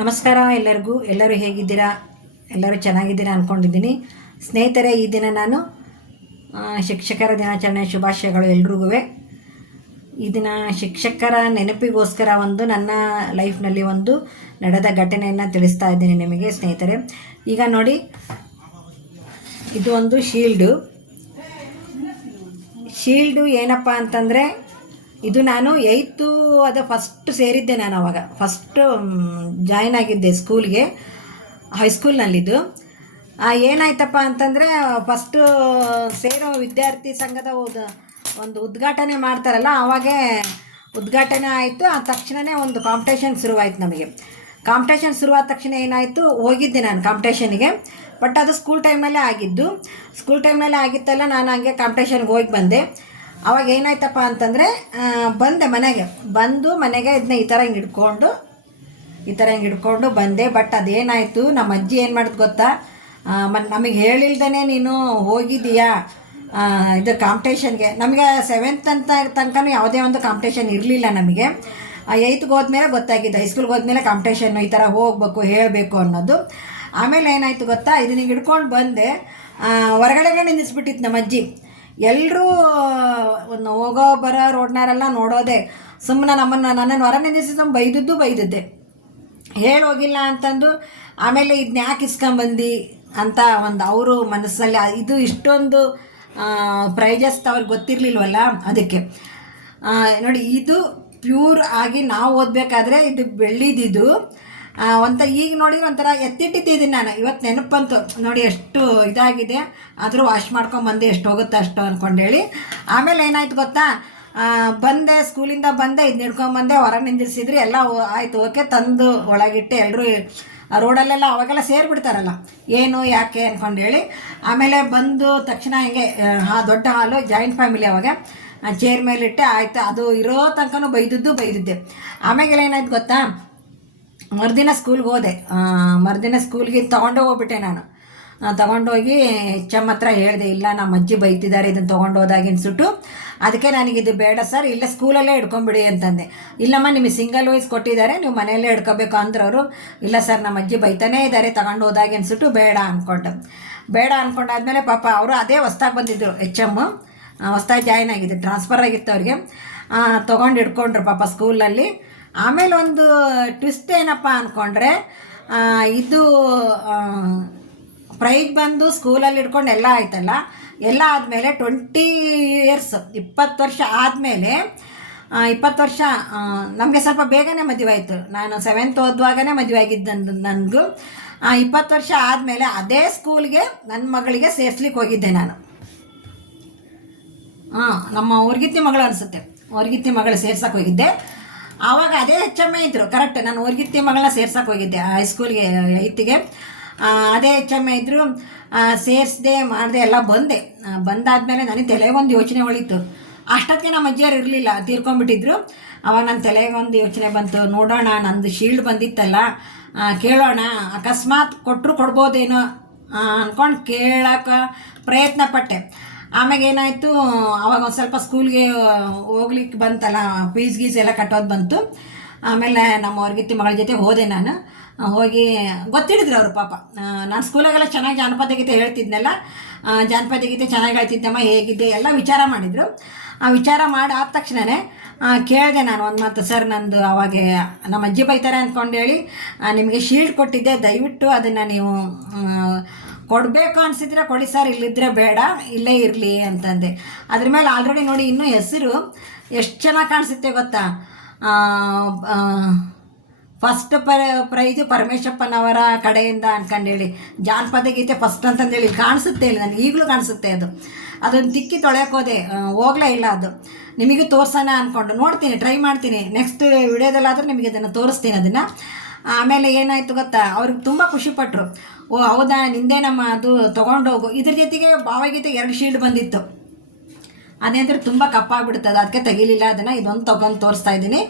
ನಮಸ್ಕಾರ ಎಲ್ಲರಿಗೂ. ಎಲ್ಲರೂ ಹೇಗಿದ್ದೀರಾ? ಎಲ್ಲರೂ ಚೆನ್ನಾಗಿದ್ದೀರಾ ಅಂದ್ಕೊಂಡಿದ್ದೀನಿ ಸ್ನೇಹಿತರೆ, ಈ ದಿನ ನಾನು ಶಿಕ್ಷಕರ ದಿನಾಚರಣೆ ಶುಭಾಶಯಗಳು ಎಲ್ರಿಗೂ ಈ ದಿನ ಶಿಕ್ಷಕರ ನೆನಪಿಗೋಸ್ಕರ ಒಂದು ನನ್ನ ಲೈಫ್ನಲ್ಲಿ ಒಂದು ನಡೆದ ಘಟನೆಯನ್ನು ತಿಳಿಸ್ತಾ ಇದ್ದೀನಿ ನಿಮಗೆ ಸ್ನೇಹಿತರೆ. ಈಗ ನೋಡಿ, ಇದು ಒಂದು ಶೀಲ್ಡು. ಶೀಲ್ಡು ಏನಪ್ಪ ಅಂತಂದರೆ ಇದು ನಾನು ಏಯ್ತು ಅದು ಫಸ್ಟ್ ಸೇರಿದ್ದೆ ನಾನು ಅವಾಗ. ಫಸ್ಟು ಜಾಯ್ನ್ ಆಗಿದ್ದೆ ಸ್ಕೂಲ್ಗೆ ಹೈಸ್ಕೂಲ್ನಲ್ಲಿದ್ದು ಏನಾಯ್ತಪ್ಪ ಅಂತಂದರೆ ಫಸ್ಟು ಸೇರೋ ವಿದ್ಯಾರ್ಥಿ ಸಂಘದ ಒಂದು ಉದ್ಘಾಟನೆ ಮಾಡ್ತಾರಲ್ಲ, ಅವಾಗೆ ಉದ್ಘಾಟನೆ ಆಯಿತು. ಆ ತಕ್ಷಣವೇ ಒಂದು ಕಾಂಪಿಟೇಷನ್ ಶುರುವಾಯಿತು ನಮಗೆ. ಕಾಂಪಿಟೇಷನ್ ಶುರುವಾದ ತಕ್ಷಣ ಏನಾಯಿತು, ಹೋಗಿದ್ದೆ ನಾನು ಕಾಂಪಿಟೇಷನ್ಗೆ ಬಟ್ ಅದು ಸ್ಕೂಲ್ ಟೈಮಲ್ಲೇ ಆಗಿದ್ದು. ಸ್ಕೂಲ್ ಟೈಮಲ್ಲೇ ಆಗಿತ್ತಲ್ಲ, ನಾನು ಹಂಗೆ ಕಾಂಪಿಟೇಷನ್ಗೆ ಹೋಗಿ ಬಂದೆ. ಅವಾಗ ಏನಾಯ್ತಪ್ಪ ಅಂತಂದರೆ ಬಂದೆ ಮನೆಗೆ, ಬಂದು ಮನೆಗೆ ಇದನ್ನ ಈ ಥರ ಹಿಂಗೆ ಹಿಡ್ಕೊಂಡು, ಈ ಥರ ಹಿಂಗೆ ಹಿಡ್ಕೊಂಡು ಬಂದೆ. ಬಟ್ ಅದೇನಾಯಿತು, ನಮ್ಮ ಅಜ್ಜಿ ಏನು ಮಾಡಿದ್ ಗೊತ್ತಾ? ಮತ್ತು ನಮಗೆ ಹೇಳಿಲ್ದೇ ನೀನು ಹೋಗಿದ್ದೀಯಾ? ಇದು ಕಾಂಪಿಟೇಷನ್ಗೆ. ನಮಗೆ ಸೆವೆಂತ್ ಅಂತ ತನಕನೂ ಯಾವುದೇ ಒಂದು ಕಾಂಪಿಟೇಷನ್ ಇರಲಿಲ್ಲ ನಮಗೆ. ಏಯ್ತ್ಗೆ ಹೋದ್ಮೇಲೆ ಗೊತ್ತಾಗಿದ್ದು ಹೈಸ್ಕೂಲ್ಗೆ ಹೋದ್ಮೇಲೆ ಕಾಂಪಿಟೇಷನ್ ಈ ಥರ ಹೋಗ್ಬೇಕು, ಹೇಳಬೇಕು ಅನ್ನೋದು. ಆಮೇಲೆ ಏನಾಯಿತು ಗೊತ್ತಾ? ಇದನ್ನ ಹಿಡ್ಕೊಂಡು ಬಂದೆ. ಹೊರಗಡೆಗೆ ನಿಲ್ಲಿಸ್ಬಿಟ್ಟಿತ್ತು ನಮ್ಮ ಅಜ್ಜಿ ಎಲ್ಲರೂ ಒಂದು ಹೋಗೋ ಬರೋ ರೋಡ್ನಾರೆಲ್ಲ ನೋಡೋದೆ. ಸುಮ್ಮನೆ ನಮ್ಮನ್ನು ನನ್ನನ್ನು ಹೊರ ನಿಲ್ಲಿಸಿ ಬೈದಿದ್ದು ಬೈದದ್ದು. ಹೇಳೋಗಿಲ್ಲ ಅಂತಂದು ಆಮೇಲೆ ಇದನ್ನ ಯಾಕೆ ಇಸ್ಕೊಂಬಂದು ಅಂತ ಒಂದು ಅವರು ಮನಸ್ಸಲ್ಲಿ ಇದು ಇಷ್ಟೊಂದು ಪ್ರೈಜಸ್ ಅವ್ರಿಗೆ ಗೊತ್ತಿರಲಿಲ್ವಲ್ಲ ಅದಕ್ಕೆ. ನೋಡಿ ಇದು ಪ್ಯೂರ್ ಆಗಿ ನಾವು ಓದಬೇಕಾದ್ರೆ ಇದು ಬೆಳ್ಳಿದಿದ್ದು ಆ, ಒಂಥರ ಈಗ ನೋಡಿದ್ರೆ ಒಂಥರ ಎತ್ತಿಟ್ಟಿದ್ದೀನಿ ನಾನು. ಇವತ್ತು ನೆನಪಂತು. ನೋಡಿ ಎಷ್ಟು ಇದಾಗಿದೆ. ಆದರೂ ವಾಶ್ ಮಾಡ್ಕೊಂಬಂದೆ ಎಷ್ಟು ಹೋಗುತ್ತೆ ಅಷ್ಟು ಅಂದ್ಕೊಂಡೇಳಿ ಆಮೇಲೆ ಏನಾಯ್ತು ಗೊತ್ತಾ? ಬಂದೆ, ಸ್ಕೂಲಿಂದ ಬಂದೆ, ಇದು ಹಿಡ್ಕೊಂಬಂದೆ ಹೊರಗೆ ನಿಂದಿರಿಸಿದ್ರಿ, ಎಲ್ಲ ಆಯ್ತು, ಓಕೆ, ತಂದು ಒಳಗಿಟ್ಟೆ. ಎಲ್ಲರೂ ರೋಡಲ್ಲೆಲ್ಲ ಅವಾಗೆಲ್ಲ ಸೇರಿಬಿಡ್ತಾರಲ್ಲ. ಏನು, ಯಾಕೆ ಅಂದ್ಕೊಂಡು ಹೇಳಿ. ಆಮೇಲೆ ಬಂದು ತಕ್ಷಣ ಹಿಂಗೆ, ಆ ದೊಡ್ಡ ಹಾಲು ಜಾಯಿಂಟ್ ಫ್ಯಾಮಿಲಿ ಅವಾಗ ಚೇರ್ ಮೇಲಿಟ್ಟೆ. ಆಯಿತು, ಅದು ಇರೋ ತನಕನೂ ಬೈದಿದ್ದು ಬೈದಿದ್ದೆ. ಆಮೇಲೆ ಏನಾಯ್ತು ಗೊತ್ತಾ? ಮರುದಿನ ಸ್ಕೂಲ್ಗೆ ಹೋದೆ. ಮರುದಿನ ಸ್ಕೂಲ್ಗೆ ತೊಗೊಂಡು ಹೋಗ್ಬಿಟ್ಟೆ ನಾನು. ತೊಗೊಂಡೋಗಿ ಎಂ ಹತ್ರ ಹೇಳಿದೆ, ಇಲ್ಲ ನಮ್ಮ ಅಜ್ಜಿ ಬೈತಿದ್ದಾರೆ ಇದನ್ನು ತೊಗೊಂಡು ಹೋದಾಗ ಅನ್ಸುಟ್ಟು ಅದಕ್ಕೆ ನನಗೆ ಇದು ಬೇಡ ಸರ್ ಇಲ್ಲ ಸ್ಕೂಲಲ್ಲೇ ಹಿಡ್ಕೊಂಬಿಡಿ ಅಂತಂದೆ. ಇಲ್ಲಮ್ಮ, ನಿಮಗೆ ಸಿಂಗಲ್ ವೈಸ್ ಕೊಟ್ಟಿದ್ದಾರೆ ನೀವು ಮನೆಯಲ್ಲೇ ಹಿಡ್ಕೋಬೇಕು ಅಂದ್ರೆ ಅವರು ಇಲ್ಲ ಸರ್ ನಮ್ಮ ಅಜ್ಜಿ ಬೈತಾನೇ ಇದ್ದಾರೆ ತಗೊಂಡು ಹೋದಾಗ ಅನ್ಸುಟ್ಟು ಬೇಡ ಅಂದ್ಕೊಂಡು ಬೇಡ ಅಂದ್ಕೊಂಡಾದ್ಮೇಲೆ ಪಾಪ ಅವರು ಅದೇ ಹೊಸ್ದಾಗಿ ಬಂದಿದ್ದರು ಎಚ್ ಎಮ್ಮು ಹೊಸ್ದಾಗಿ ಜಾಯ್ನ್ ಆಗಿದ್ದು ಟ್ರಾನ್ಸ್ಫರ್ ಆಗಿತ್ತು ಅವ್ರಿಗೆ. ತೊಗೊಂಡು ಹಿಡ್ಕೊಂಡ್ರು ಪಾಪ ಸ್ಕೂಲಲ್ಲಿ ಆಮೇಲೆ ಒಂದು ಟ್ವಿಸ್ಟ್ ಏನಪ್ಪ ಅಂದ್ಕೊಂಡ್ರೆ ಇದು ಪ್ರೈಜ್ ಬಂದು ಸ್ಕೂಲಲ್ಲಿ ಇಟ್ಕೊಂಡು ಎಲ್ಲ ಆಯ್ತಲ್ಲ, ಎಲ್ಲ ಆದಮೇಲೆ ಟ್ವೆಂಟಿ ಇಯರ್ಸ್ ಇಪ್ಪತ್ತು ವರ್ಷ ಆದಮೇಲೆ ಇಪ್ಪತ್ತು ವರ್ಷ ನಮಗೆ ಸ್ವಲ್ಪ ಬೇಗನೆ ಮದುವೆ ಆಯಿತು. ನಾನು ಸೆವೆಂತ್ ಓದುವಾಗನೇ ಮದುವೆ ಆಗಿದ್ದು ನನಗೂ. ಇಪ್ಪತ್ತು ವರ್ಷ ಆದಮೇಲೆ ಅದೇ ಸ್ಕೂಲ್ಗೆ ನನ್ನ ಮಗಳಿಗೆ ಸೇರ್ಸ್ಲಿಕ್ಕೆ ಹೋಗಿದ್ದೆ ನಾನು. ಹಾಂ ನಮ್ಮ ಊರ್ಗಿತ್ತಿ ಮಗಳು ಅನಿಸುತ್ತೆ. ಊರ್ಗಿತ್ತಿ ಮಗಳು ಸೇರ್ಸಕ್ಕೆ ಹೋಗಿದ್ದೆ. ಆವಾಗ ಅದೇ ಎಚ್ ಎಂ ಎ ಇದ್ದರು ಕರೆಕ್ಟ್ ನಾನು ಹೊರಗಿತ್ತಿ ಮಗಳನ್ನ ಸೇರ್ಸಕ್ಕೆ ಹೋಗಿದ್ದೆ ಹೈಸ್ಕೂಲ್ಗೆ ಇತ್ತಿಗೆ. ಅದೇ ಎಚ್ ಎಂ ಎ ಇದ್ದರು ಸೇರಿಸ್ದೆ, ಮಾಡಿದೆ, ಎಲ್ಲ ಬಂದೆ. ಬಂದಾದಮೇಲೆ ನನಗೆ ತಲೆಗೊಂದು ಯೋಚನೆ ಒಳಿತು. ಅಷ್ಟೊತ್ತಿಗೆ ನಮ್ಮ ಅಜ್ಜಿಯರು ಇರಲಿಲ್ಲ. ತೀರ್ಕೊಂಡ್ಬಿಟ್ಟಿದ್ರು. ಅವಾಗ ನನ್ನ ತಲೆಗೊಂದು ಯೋಚನೆ ಬಂತು. ನೋಡೋಣ, ನಂದು ಶೀಲ್ಡ್ ಬಂದಿತ್ತಲ್ಲ. ಕೇಳೋಣ. ಅಕಸ್ಮಾತ್ ಕೊಟ್ಟರು ಕೊಡ್ಬೋದೇನೋ ಅಂದ್ಕೊಂಡು ಕೇಳೋಕೆ ಪ್ರಯತ್ನ ಪಟ್ಟೆ ಆಮ್ಯಾಗ ಏನಾಯಿತು, ಅವಾಗ ಒಂದು ಸ್ವಲ್ಪ ಸ್ಕೂಲ್ಗೆ ಹೋಗ್ಲಿಕ್ಕೆ ಬಂತಲ್ಲ ಫೀಸ್ ಗೀಸ್ ಎಲ್ಲ ಕಟ್ಟೋದು ಬಂತು. ಆಮೇಲೆ ನಮ್ಮ ಹೊರಗಿತ್ತಿ ಮಗಳ ಜೊತೆ ಹೋದೆ ನಾನು. ಹೋಗಿ ಗೊತ್ತಿಡಿದ್ರು ಅವರು ಪಾಪ. ನಾನು ಸ್ಕೂಲಾಗೆಲ್ಲ ಚೆನ್ನಾಗಿ ಜಾನಪದ ಗೀತೆ ಹೇಳ್ತಿದ್ನಲ್ಲ ಜಾನಪದ ಗೀತೆ ಚೆನ್ನಾಗಿ ಹೇಳ್ತಿದ್ದಮ್ಮ ಹೇಗಿದ್ದೆ ಎಲ್ಲ ವಿಚಾರ ಮಾಡಿದರು. ಆ ವಿಚಾರ ಮಾಡಿ ಆದ ತಕ್ಷಣನೇ ಕೇಳಿದೆ ನಾನು ಒಂದು ಮಾತು, ಸರ್, ನಂದು ಅವಾಗ ನಮ್ಮ ಅಜ್ಜಿ ಬೈತಾರೆ ಅಂದ್ಕೊಂಡು ಹೇಳಿ ನಿಮಗೆ ಶೀಲ್ಡ್ ಕೊಟ್ಟಿದ್ದೆ, ದಯವಿಟ್ಟು ಅದನ್ನು ನೀವು ಕೊಡಬೇಕು ಅನಿಸಿದ್ರೆ ಕೊಡಿ ಸರ್ ಇಲ್ಲಿದ್ದರೆ ಬೇಡ, ಇಲ್ಲೇ ಇರಲಿ ಅಂತಂದೆ. ಅದ್ರ ಮೇಲೆ ಆಲ್ರೆಡಿ ನೋಡಿ ಇನ್ನೂ ಹೆಸರು ಎಷ್ಟು ಚೆನ್ನಾಗಿ ಕಾಣಿಸುತ್ತೆ ಗೊತ್ತಾ? ಫಸ್ಟ್ ಪ ಪ್ರೈಜು ಪರಮೇಶಪ್ಪನವರ ಕಡೆಯಿಂದ ಅನ್ಕಂಡೇಳಿ. ಜಾನಪದ ಗೀತೆ ಫಸ್ಟ್ ಅಂತಂದೇಳಿ ಕಾಣಿಸುತ್ತೆ ಇಲ್ಲಿ ನನಗೆ, ಈಗಲೂ ಕಾಣಿಸುತ್ತೆ ಅದು. ಅದನ್ನು ತಿಕ್ಕಿ ತೊಳೆಯೋಕೋದೆ ಹೋಗ್ಲೇ ಇಲ್ಲ ಅದು. ನಿಮಗೂ ತೋರ್ಸೋಣ ಅಂದ್ಕೊಂಡು ನೋಡ್ತೀನಿ ಟ್ರೈ ಮಾಡ್ತೀನಿ. ನೆಕ್ಸ್ಟ್ ವಿಡಿಯೋದಲ್ಲಾದರೂ ನಿಮಗೆ ಅದನ್ನು ತೋರಿಸ್ತೀನಿ ಅದನ್ನು. ಆಮೇಲೆ ಏನಾಯಿತು ಗೊತ್ತಾ? ಅವ್ರಿಗೆ ತುಂಬ ಖುಷಿಪಟ್ಟರು ಓ, ಹೌದಾ? ನಿಂದೇ ನಮ್ಮ ಅದು ತೊಗೊಂಡೋಗು ಇದ್ರ ಜೊತೆಗೆ ಭಾವಗೀತೆ ಎರಡು ಶೀಲ್ಡ್ ಬಂದಿತ್ತು. ಅದೇಂದ್ರೆ ತುಂಬ ಕಪ್ಪಾಗ್ಬಿಡ್ತದೆ. ಅದಕ್ಕೆ ತೆಗಿಲಿಲ್ಲ. ಅದನ್ನು ಇದೊಂದು ತೊಗೊಂಡು ತೋರಿಸ್ತಾ ಇದ್ದೀನಿ.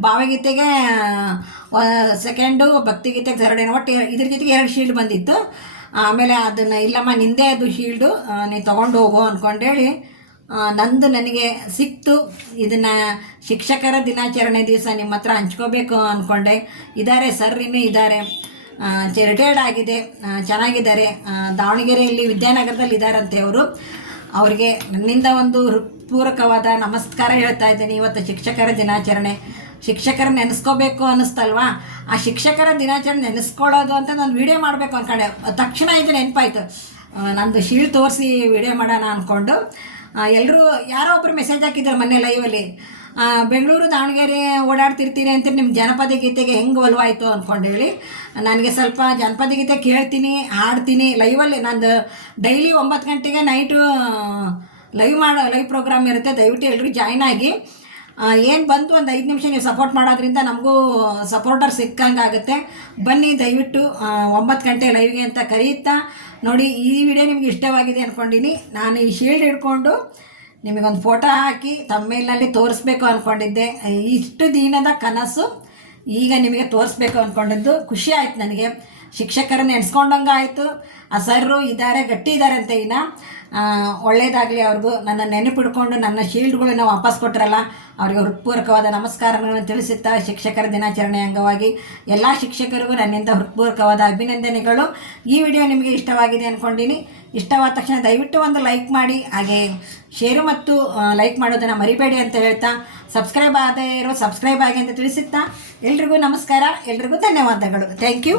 ಭಾವಗೀತೆಗೆ ಸೆಕೆಂಡು ಭಕ್ತಿಗೀತೆಗೆ ಎರಡೇನು ಒಟ್ಟು ಇದ್ರ ಜೊತೆಗೆ ಎರಡು ಶೀಲ್ಡ್ ಬಂದಿತ್ತು. ಆಮೇಲೆ ಅದನ್ನು, ಇಲ್ಲಮ್ಮ, ನಿಂದೇ ಅದು ಶೀಲ್ಡು ನೀ ತೊಗೊಂಡು ಹೋಗು ಅಂದ್ಕೊಂಡೇಳಿ ನಂದು ನನಗೆ ಸಿಕ್ತು. ಇದನ್ನು ಶಿಕ್ಷಕರ ದಿನಾಚರಣೆ ದಿವಸ ನಿಮ್ಮ ಹತ್ರ ಹಂಚ್ಕೋಬೇಕು ಅಂದ್ಕೊಂಡೆ ಇದ್ದಾರೆ ಸರ್ ಇನ್ನೂ ಇದ್ದಾರೆ ರಿಟೈರ್ಡ್ ಆಗಿದೆ. ಚೆನ್ನಾಗಿದ್ದಾರೆ. ದಾವಣಗೆರೆಯಲ್ಲಿ ವಿದ್ಯಾನಗರದಲ್ಲಿ ಇದ್ದಾರಂತೆ ಅವರು. ಅವ್ರಿಗೆ ನನ್ನಿಂದ ಒಂದು ಹೃತ್ಪೂರ್ವಕವಾದ ನಮಸ್ಕಾರ ಹೇಳ್ತಾ ಇದ್ದೀನಿ ಇವತ್ತು ಶಿಕ್ಷಕರ ದಿನಾಚರಣೆ. ಶಿಕ್ಷಕರ ನೆನೆಸ್ಕೋಬೇಕು ಅನ್ನಿಸ್ತಲ್ವಾ? ಆ ಶಿಕ್ಷಕರ ದಿನಾಚರಣೆ ನೆನೆಸ್ಕೊಳ್ಳೋದು ಅಂತ ನಾನು ವಿಡಿಯೋ ಮಾಡಬೇಕು ಅಂದ್ಕೊಂಡೆ ತಕ್ಷಣ ಇದು ನೆನಪಾಯ್ತು. ನಂದು ಶೀಲ್ ತೋರಿಸಿ ವಿಡಿಯೋ ಮಾಡೋಣ ಅಂದ್ಕೊಂಡು ಎಲ್ಲರೂ ಯಾರೋ ಒಬ್ಬರು ಮೆಸೇಜ್ ಹಾಕಿದ್ದಾರೆ ಮೊನ್ನೆ ಲೈವಲ್ಲಿ ಬೆಂಗಳೂರು ದಾವಣಗೆರೆ ಓಡಾಡ್ತಿರ್ತೀರಿ ಅಂತ ನಿಮ್ಮ ಜನಪದ ಗೀತೆಗೆ ಹೆಂಗೆ ಒಲವಾಯಿತು ಅಂದ್ಕೊಂಡು ಹೇಳಿ. ನನಗೆ ಸ್ವಲ್ಪ ಜನಪದ ಗೀತೆ ಕೇಳ್ತೀನಿ, ಹಾಡ್ತೀನಿ. ಲೈವಲ್ಲಿ ನಂದು ಡೈಲಿ ಒಂಬತ್ತು ಗಂಟೆಗೆ ನೈಟು ಲೈವ್ ಮಾಡೋ ಲೈವ್ ಪ್ರೋಗ್ರಾಮ್ ಇರುತ್ತೆ. ದಯವಿಟ್ಟು ಎಲ್ಲರೂ ಜಾಯ್ನ್ ಆಗಿ. ಏನು ಬಂತು ಒಂದು ಐದು ನಿಮಿಷ ನೀವು ಸಪೋರ್ಟ್ ಮಾಡೋದ್ರಿಂದ ನಮಗೂ ಸಪೋರ್ಟರ್ ಸಿಕ್ಕಂಗಾಗುತ್ತೆ ಬನ್ನಿ, ದಯವಿಟ್ಟು ಒಂಬತ್ತು ಗಂಟೆ ಲೈವ್ಗೆ ಅಂತ ಕರೆಯುತ್ತಾ ನೋಡಿ, ಈ ವಿಡಿಯೋ ನಿಮ್ಗೆ ಇಷ್ಟವಾಗಿದೆ ಅಂದ್ಕೊಂಡಿನಿ ನಾನು ಈ ಶೀಲ್ಡ್ ಹಿಡ್ಕೊಂಡು ನಿಮಗೊಂದು ಫೋಟೋ ಹಾಕಿ ತಮ್ಮಲ್ಲಿ ತೋರಿಸ್ಬೇಕು ಅಂದ್ಕೊಂಡಿದ್ದೆ ಇಷ್ಟು ದಿನದ ಕನಸು ಈಗ ನಿಮಗೆ ತೋರಿಸ್ಬೇಕು ಅಂದ್ಕೊಂಡಿದ್ದು ಖುಷಿ ಆಯ್ತು ನನಗೆ. ಶಿಕ್ಷಕರನ್ನ ನೆನೆಸ್ಕೊಂಡಂಗೆ ಆಯಿತು. ಆ ಸರ್ರು ಇದ್ದಾರೆ ಗಟ್ಟಿ ಇದ್ದಾರೆ ಅಂತ ಇನ್ನು ಒಳ್ಳೇದಾಗಲಿ ಅವ್ರಿಗೂ ನನ್ನ ನೆನಪಿಡ್ಕೊಂಡು ನನ್ನ ಶೀಲ್ಡ್ಗಳನ್ನ ವಾಪಸ್ ಕೊಟ್ಟರಲ್ಲ ಅವರಿಗೆ ಹೃತ್ಪೂರ್ವಕವಾದ ನಮಸ್ಕಾರಗಳನ್ನು ತಿಳಿಸುತ್ತಾ ಶಿಕ್ಷಕರ ದಿನಾಚರಣೆ ಅಂಗವಾಗಿ ಎಲ್ಲ ಶಿಕ್ಷಕರಿಗೂ ನನ್ನಿಂದ ಹೃತ್ಪೂರ್ವಕವಾದ ಅಭಿನಂದನೆಗಳು. ಈ ವಿಡಿಯೋ ನಿಮಗೆ ಇಷ್ಟವಾಗಿದೆ ಅಂದ್ಕೊಂಡಿನಿ ಇಷ್ಟವಾದ ತಕ್ಷಣ ದಯವಿಟ್ಟು ಒಂದು ಲೈಕ್ ಮಾಡಿ, ಹಾಗೆ ಶೇರು ಮತ್ತು ಲೈಕ್ ಮಾಡೋದನ್ನು ಮರಿಬೇಡಿ ಅಂತ ಹೇಳ್ತಾ, ಸಬ್ಸ್ಕ್ರೈಬ್ ಆಗದೇ ಇರೋ ಸಬ್ಸ್ಕ್ರೈಬ್ ಆಗಿ ಅಂತ ತಿಳಿಸುತ್ತಾ, ಎಲ್ರಿಗೂ ನಮಸ್ಕಾರ, ಎಲ್ರಿಗೂ ಧನ್ಯವಾದಗಳು. Thank you.